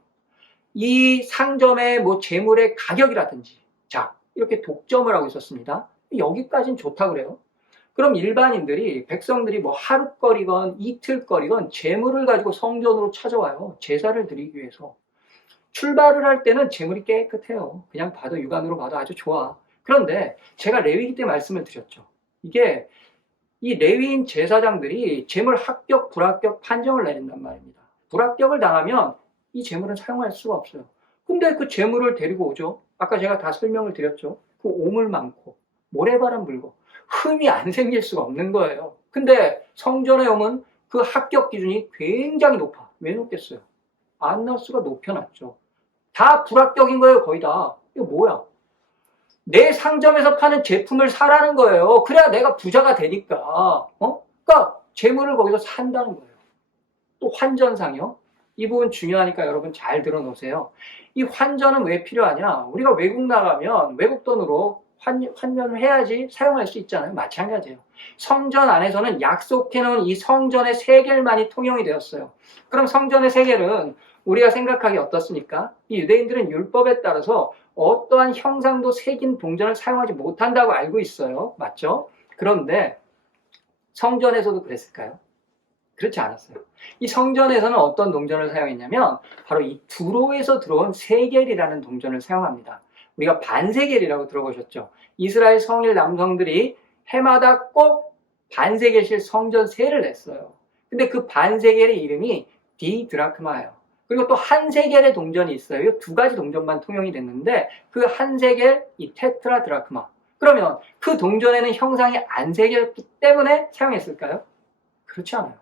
이 상점의 재물의 가격이라든지, 자, 이렇게 독점을 하고 있었습니다. 여기까지는 좋다 그래요. 그럼 일반인들이, 백성들이 하루거리건 이틀거리건 재물을 가지고 성전으로 찾아와요. 제사를 드리기 위해서. 출발을 할 때는 재물이 깨끗해요. 그냥 봐도, 육안으로 봐도 아주 좋아. 그런데 제가 레위기 때 말씀을 드렸죠. 이게 이 레위인 제사장들이 재물 합격, 불합격 판정을 내린단 말입니다. 불합격을 당하면 이 재물은 사용할 수가 없어요. 근데 그 재물을 데리고 오죠. 아까 제가 다 설명을 드렸죠. 그 오물 많고 모래바람 불고 흠이 안 생길 수가 없는 거예요. 근데 성전에 오면 그 합격 기준이 굉장히 높아. 왜 높겠어요? 안나스가 높여놨죠. 다 불합격인 거예요, 거의 다. 이거 뭐야? 내 상점에서 파는 제품을 사라는 거예요. 그래야 내가 부자가 되니까. 그러니까 재물을 거기서 산다는 거예요. 또 환전상이요. 이 부분 중요하니까 여러분 잘 들어놓으세요. 이 환전은 왜 필요하냐? 우리가 외국 나가면 외국 돈으로 환전을 해야지 사용할 수 있잖아요. 마찬가지예요. 성전 안에서는 약속해놓은 이 성전의 세겔만이 통용이 되었어요. 그럼 성전의 세겔은 우리가 생각하기 어떻습니까? 이 유대인들은 율법에 따라서 어떠한 형상도 새긴 동전을 사용하지 못한다고 알고 있어요. 맞죠? 그런데 성전에서도 그랬을까요? 그렇지 않았어요. 이 성전에서는 어떤 동전을 사용했냐면 바로 이 두로에서 들어온 세겔이라는 동전을 사용합니다. 우리가 반세겔이라고 들어보셨죠? 이스라엘 성일 남성들이 해마다 꼭 반세겔씩 성전 세를 냈어요. 근데 그 반세겔의 이름이 디드라크마예요. 그리고 또 한 세겔의 동전이 있어요. 두 가지 동전만 통용이 됐는데 그 한 세겔, 이 테트라 드라크마. 그러면 그 동전에는 형상이 안 새겼기 때문에 사용했을까요? 그렇지 않아요.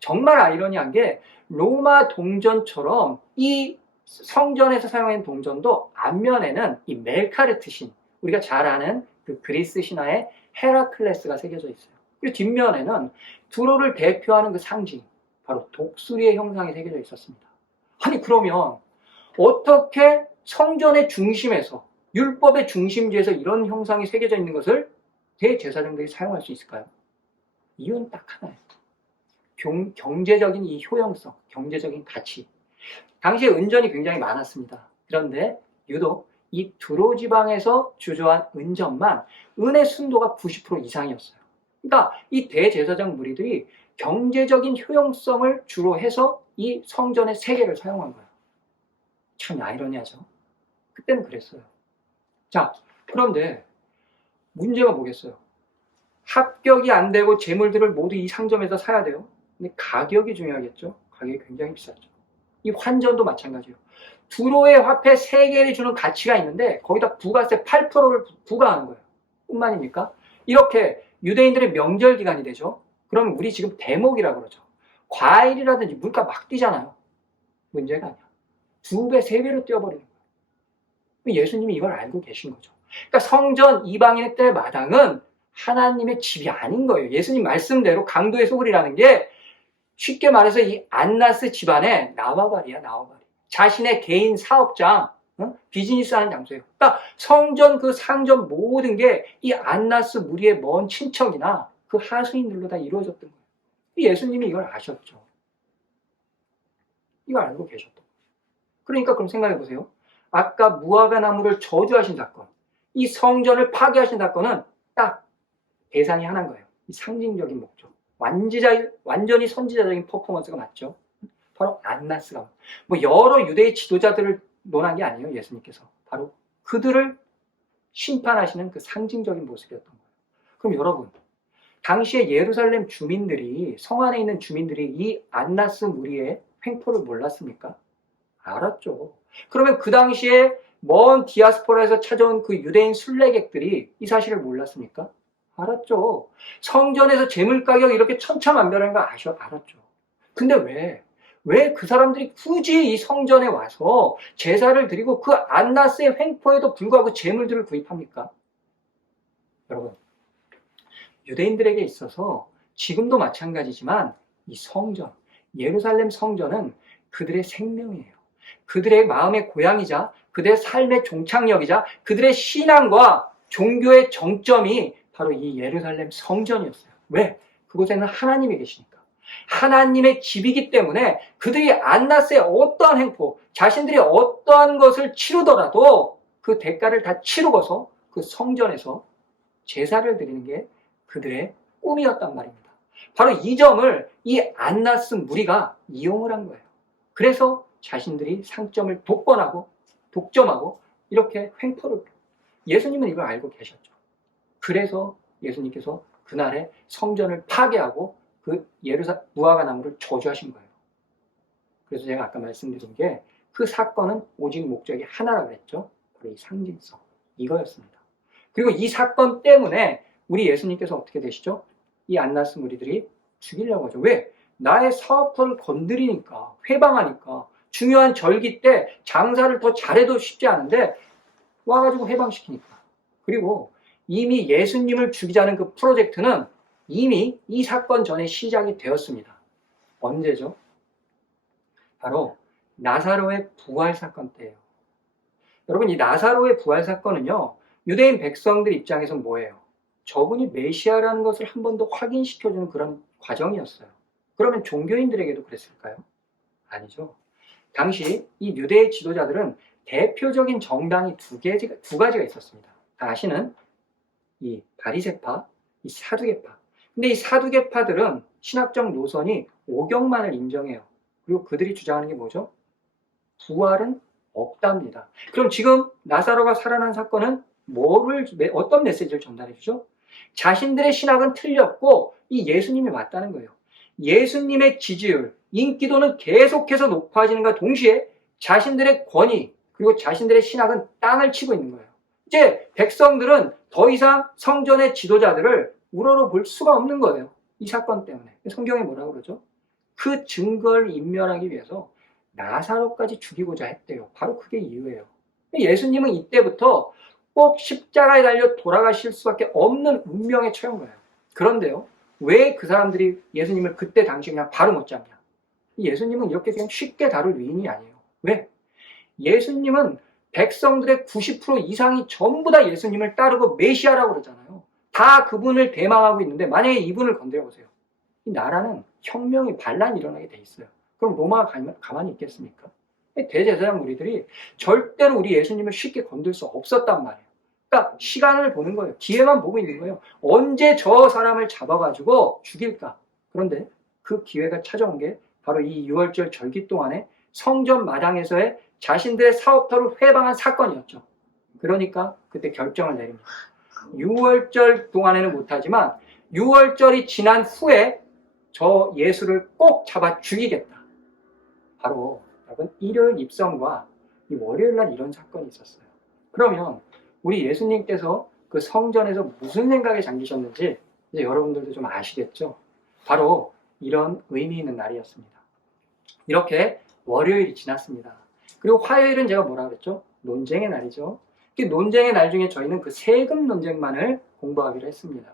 정말 아이러니한 게 로마 동전처럼 이 성전에서 사용한 동전도 앞면에는 이 멜카르트 신, 우리가 잘 아는 그 그리스 신화의 헤라클레스가 새겨져 있어요. 그리고 뒷면에는 두로를 대표하는 그 상징, 바로 독수리의 형상이 새겨져 있었습니다. 아니 그러면 어떻게 성전의 중심에서, 율법의 중심지에서 이런 형상이 새겨져 있는 것을 대제사장들이 사용할 수 있을까요? 이유는 딱 하나예요. 경제적인 이 효용성, 경제적인 가치. 당시에 은전이 굉장히 많았습니다. 그런데 유독 이 두로 지방에서 주조한 은전만 은의 순도가 90% 이상이었어요. 그러니까 이 대제사장 무리들이 경제적인 효용성을 주로 해서 이 성전의 세계를 사용한 거예요. 참 아이러니하죠. 그때는 그랬어요. 자, 그런데 문제가 뭐겠어요? 합격이 안 되고 재물들을 모두 이 상점에서 사야 돼요. 근데 가격이 중요하겠죠. 가격이 굉장히 비싸죠. 이 환전도 마찬가지예요. 두로의 화폐 3개를 주는 가치가 있는데 거기다 부가세 8%를 부과하는 거예요. 뿐만입니까? 이렇게 유대인들의 명절 기간이 되죠. 그럼 우리 지금 대목이라고 그러죠. 과일이라든지 물가 막 뛰잖아요. 문제가 아니야. 2배, 3배로 뛰어버리는 거예요. 예수님이 이걸 알고 계신 거죠. 그러니까 성전 이방인의 때 마당은 하나님의 집이 아닌 거예요. 예수님 말씀대로 강도의 소굴이라는 게 쉽게 말해서 이 안나스 집안의 나와바리야, 나와바리. 자신의 개인 사업장, 비즈니스 하는 장소예요. 그러니까 성전 그 상전 모든 게 이 안나스 무리의 먼 친척이나 그 하수인들로 다 이루어졌던 거예요. 예수님이 이걸 아셨죠. 이걸 알고 계셨던 거예요. 그러니까 그럼 생각해 보세요. 아까 무화과 나무를 저주하신 사건, 이 성전을 파괴하신 사건은 딱 대상이 하나인 거예요. 이 상징적인 목적. 완전히 선지자적인 퍼포먼스가 맞죠. 바로 안나스가. 뭐 여러 유대의 지도자들을 논한 게 아니에요. 예수님께서. 바로 그들을 심판하시는 그 상징적인 모습이었던 거예요. 그럼 여러분, 당시에 예루살렘 주민들이, 성 안에 있는 주민들이 이 안나스 무리의 횡포를 몰랐습니까? 알았죠. 그러면 그 당시에 먼 디아스포라에서 찾아온 그 유대인 순례객들이 이 사실을 몰랐습니까? 알았죠. 성전에서 재물 가격이 이렇게 천차만별한 거 알았죠. 근데 왜 그 사람들이 굳이 이 성전에 와서 제사를 드리고 그 안나스의 횡포에도 불구하고 재물들을 구입합니까? 여러분, 유대인들에게 있어서 지금도 마찬가지지만 이 성전, 예루살렘 성전은 그들의 생명이에요. 그들의 마음의 고향이자 그들의 삶의 종착역이자 그들의 신앙과 종교의 정점이 바로 이 예루살렘 성전이었어요. 왜? 그곳에는 하나님이 계시니까. 하나님의 집이기 때문에 그들이 안나스의 어떠한 행포, 자신들이 어떠한 것을 치르더라도 그 대가를 다 치르고서 그 성전에서 제사를 드리는 게 그들의 꿈이었단 말입니다. 바로 이 점을 이 안나스 무리가 이용을 한 거예요. 그래서 자신들이 상점을 독점하고 이렇게 횡포를. 예수님은 이걸 알고 계셨죠. 그래서 예수님께서 그날에 성전을 파괴하고 그 무화과 나무를 저주하신 거예요. 그래서 제가 아까 말씀드린 게 그 사건은 오직 목적이 하나라고 했죠. 바로 이 상징성, 이거였습니다. 그리고 이 사건 때문에 우리 예수님께서 어떻게 되시죠? 이 안나스 무리들이 죽이려고 하죠. 왜? 나의 사업터를 건드리니까, 회방하니까, 중요한 절기 때 장사를 더 잘해도 쉽지 않은데 와가지고 회방시키니까. 그리고 이미 예수님을 죽이자는 그 프로젝트는 이미 이 사건 전에 시작이 되었습니다. 언제죠? 바로 나사로의 부활 사건 때예요. 여러분, 이 나사로의 부활 사건은요, 유대인 백성들 입장에서 뭐예요? 저분이 메시아라는 것을 한 번 더 확인시켜주는 그런 과정이었어요. 그러면 종교인들에게도 그랬을까요? 아니죠. 당시 이 유대의 지도자들은 대표적인 정당이 두 가지가 있었습니다. 다 아시는 이 바리새파, 이 사두개파. 근데 이 사두개파들은 신학적 노선이 오경만을 인정해요. 그리고 그들이 주장하는 게 뭐죠? 부활은 없답니다. 그럼 지금 나사로가 살아난 사건은 어떤 메시지를 전달해 주죠? 자신들의 신학은 틀렸고 이 예수님이 맞다는 거예요. 예수님의 지지율, 인기도는 계속해서 높아지는가 동시에 자신들의 권위 그리고 자신들의 신학은 땅을 치고 있는 거예요. 이제 백성들은 더 이상 성전의 지도자들을 우러러볼 수가 없는 거예요. 이 사건 때문에. 성경에 뭐라고 그러죠? 그 증거를 인멸하기 위해서 나사로까지 죽이고자 했대요. 바로 그게 이유예요. 예수님은 이때부터 꼭 십자가에 달려 돌아가실 수밖에 없는 운명에 처한 거예요. 그런데요, 왜 그 사람들이 예수님을 그때 당시 그냥 바로 못 잡냐? 예수님은 이렇게 그냥 쉽게 다룰 위인이 아니에요. 왜? 예수님은 백성들의 90% 이상이 전부 다 예수님을 따르고 메시아라고 그러잖아요. 다 그분을 대망하고 있는데 만약에 이분을 건드려보세요. 이 나라는 혁명이 반란이 일어나게 돼 있어요. 그럼 로마가 가만히 있겠습니까? 대제사장 무리들이 절대로 우리 예수님을 쉽게 건들 수 없었단 말이에요. 그러니까 시간을 보는 거예요. 기회만 보고 있는 거예요. 언제 저 사람을 잡아가지고 죽일까? 그런데 그 기회가 찾아온 게 바로 이 6월절 절기 동안에 성전 마당에서의 자신들의 사업터를 회방한 사건이었죠. 그러니까 그때 결정을 내립니다. 6월절 동안에는 못하지만 6월절이 지난 후에 저 예수를 꼭 잡아 죽이겠다. 바로 여러분 일요일 입성과 이 월요일 날 이런 사건이 있었어요. 그러면 우리 예수님께서 그 성전에서 무슨 생각에 잠기셨는지 이제 여러분들도 좀 아시겠죠? 바로 이런 의미 있는 날이었습니다. 이렇게 월요일이 지났습니다. 그리고 화요일은 제가 뭐라 그랬죠? 논쟁의 날이죠. 그 논쟁의 날 중에 저희는 그 세금 논쟁만을 공부하기로 했습니다.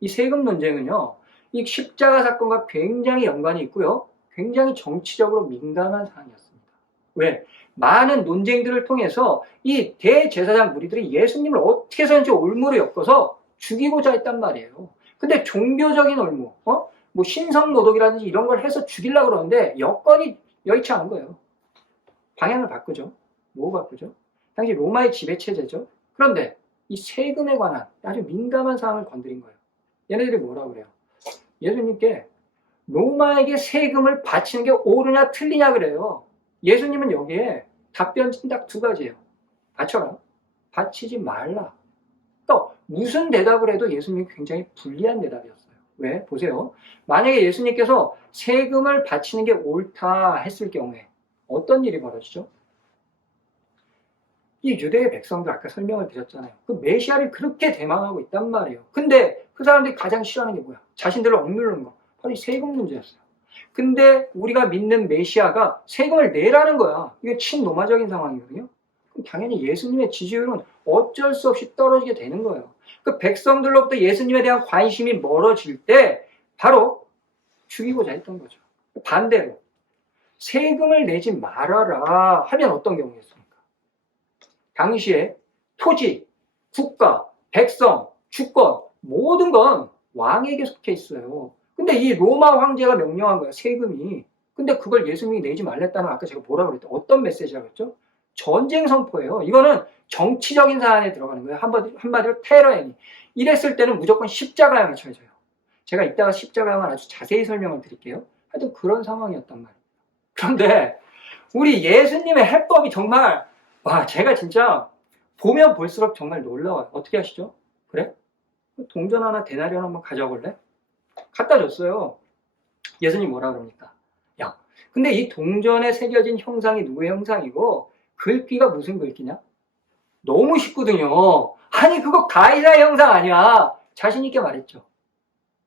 이 세금 논쟁은요, 이 십자가 사건과 굉장히 연관이 있고요. 굉장히 정치적으로 민감한 사안이었습니다. 왜? 많은 논쟁들을 통해서 이 대제사장 무리들이 예수님을 어떻게 해서든지 올무로 엮어서 죽이고자 했단 말이에요. 근데 종교적인 올무, 뭐 신성모독이라든지 이런 걸 해서 죽이려고 그러는데 여건이 여의치 않은 거예요. 방향을 바꾸죠. 뭐 바꾸죠? 당시 로마의 지배체제죠. 그런데 이 세금에 관한 아주 민감한 사항을 건드린 거예요. 얘네들이 뭐라고 그래요? 예수님께 로마에게 세금을 바치는 게 옳으냐 틀리냐 그래요. 예수님은 여기에 답변은 딱 두 가지예요. 바쳐라. 바치지 말라. 또 무슨 대답을 해도 예수님이 굉장히 불리한 대답이었어요. 왜? 보세요. 만약에 예수님께서 세금을 바치는 게 옳다 했을 경우에 어떤 일이 벌어지죠? 이 유대의 백성들 아까 설명을 드렸잖아요. 그 메시아를 그렇게 대망하고 있단 말이에요. 근데 그 사람들이 가장 싫어하는 게 뭐야? 자신들을 억누르는 거. 바로 이 세금 문제였어요. 근데 우리가 믿는 메시아가 세금을 내라는 거야. 이게 친로마적인 상황이거든요. 그럼 당연히 예수님의 지지율은 어쩔 수 없이 떨어지게 되는 거예요. 그 백성들로부터 예수님에 대한 관심이 멀어질 때 바로 죽이고자 했던 거죠. 반대로 세금을 내지 말아라 하면 어떤 경우였습니까? 당시에 토지, 국가, 백성, 주권 모든 건 왕에게 속해 있어요. 근데 이 로마 황제가 명령한 거야, 세금이. 근데 그걸 예수님이 내지 말랬다는 아까 제가 뭐라고 그랬죠? 어떤 메시지라고 했죠? 전쟁 선포예요. 이거는 정치적인 사안에 들어가는 거예요. 한마디로 테러 행위. 이랬을 때는 무조건 십자가형이 처해져요. 제가 이따가 십자가형을 아주 자세히 설명을 드릴게요. 하여튼 그런 상황이었단 말이에요. 그런데 우리 예수님의 해법이 정말 제가 진짜 보면 볼수록 정말 놀라워요. 어떻게 하시죠? 그래? 동전 하나 데나리온 한번 가져볼래? 갖다 줬어요. 예수님 뭐라 그럽니까? 야, 근데 이 동전에 새겨진 형상이 누구의 형상이고 글귀가 무슨 글귀냐? 너무 쉽거든요. 아니 그거 가이사의 형상 아니야. 자신 있게 말했죠.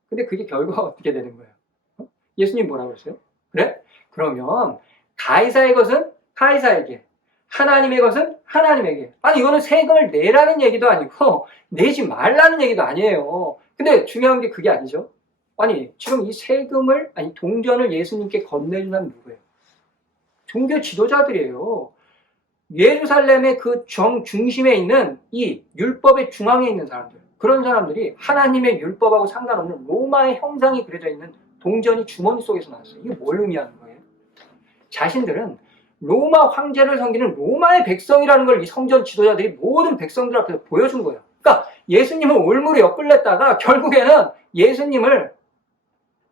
근데 그게 결과가 어떻게 되는 거예요? 예수님 뭐라 그랬어요? 그래? 그러면 가이사의 것은 가이사에게, 하나님의 것은 하나님에게. 아니 이거는 세금을 내라는 얘기도 아니고 내지 말라는 얘기도 아니에요. 근데 중요한 게 그게 아니죠. 아니 지금 이 세금을 동전을 예수님께 건네준 사람은 누구예요? 종교 지도자들이에요. 예루살렘의 그 중심에 있는 이 율법의 중앙에 있는 사람들, 그런 사람들이 하나님의 율법하고 상관없는 로마의 형상이 그려져 있는 동전이 주머니 속에서 나왔어요. 이게 뭘 의미하는 거예요? 자신들은 로마 황제를 섬기는 로마의 백성이라는 걸 이 성전 지도자들이 모든 백성들 앞에서 보여준 거예요. 그러니까 예수님은 올무로 엿불렸다가 결국에는 예수님을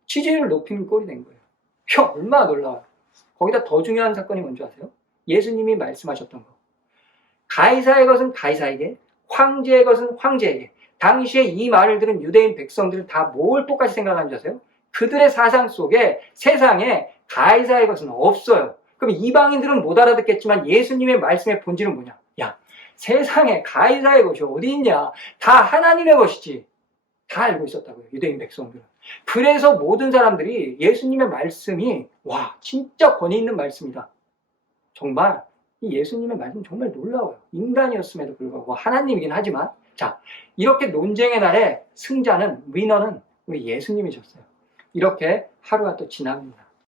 지지율을 높이는 꼴이 된 거예요. 얼마나 놀라워요. 거기다 더 중요한 사건이 뭔지 아세요? 예수님이 말씀하셨던 거. 가이사의 것은 가이사에게, 황제의 것은 황제에게. 당시에 이 말을 들은 유대인 백성들은 다 뭘 똑같이 생각하는지 아세요? 그들의 사상 속에 세상에 가이사의 것은 없어요. 그럼 이방인들은 못 알아듣겠지만 예수님의 말씀의 본질은 뭐냐? 야, 세상에 가이사의 것이 어디 있냐? 다 하나님의 것이지. 다 알고 있었다고요, 유대인 백성들은. 그래서 모든 사람들이 예수님의 말씀이 와, 진짜 권위 있는 말씀이다. 정말 이 예수님의 말씀 정말 놀라워요. 인간이었음에도 불구하고 하나님이긴 하지만, 자, 이렇게 논쟁의 날에 승자는, 위너는 우리 예수님이셨어요. 이렇게 하루가 또 지납니다.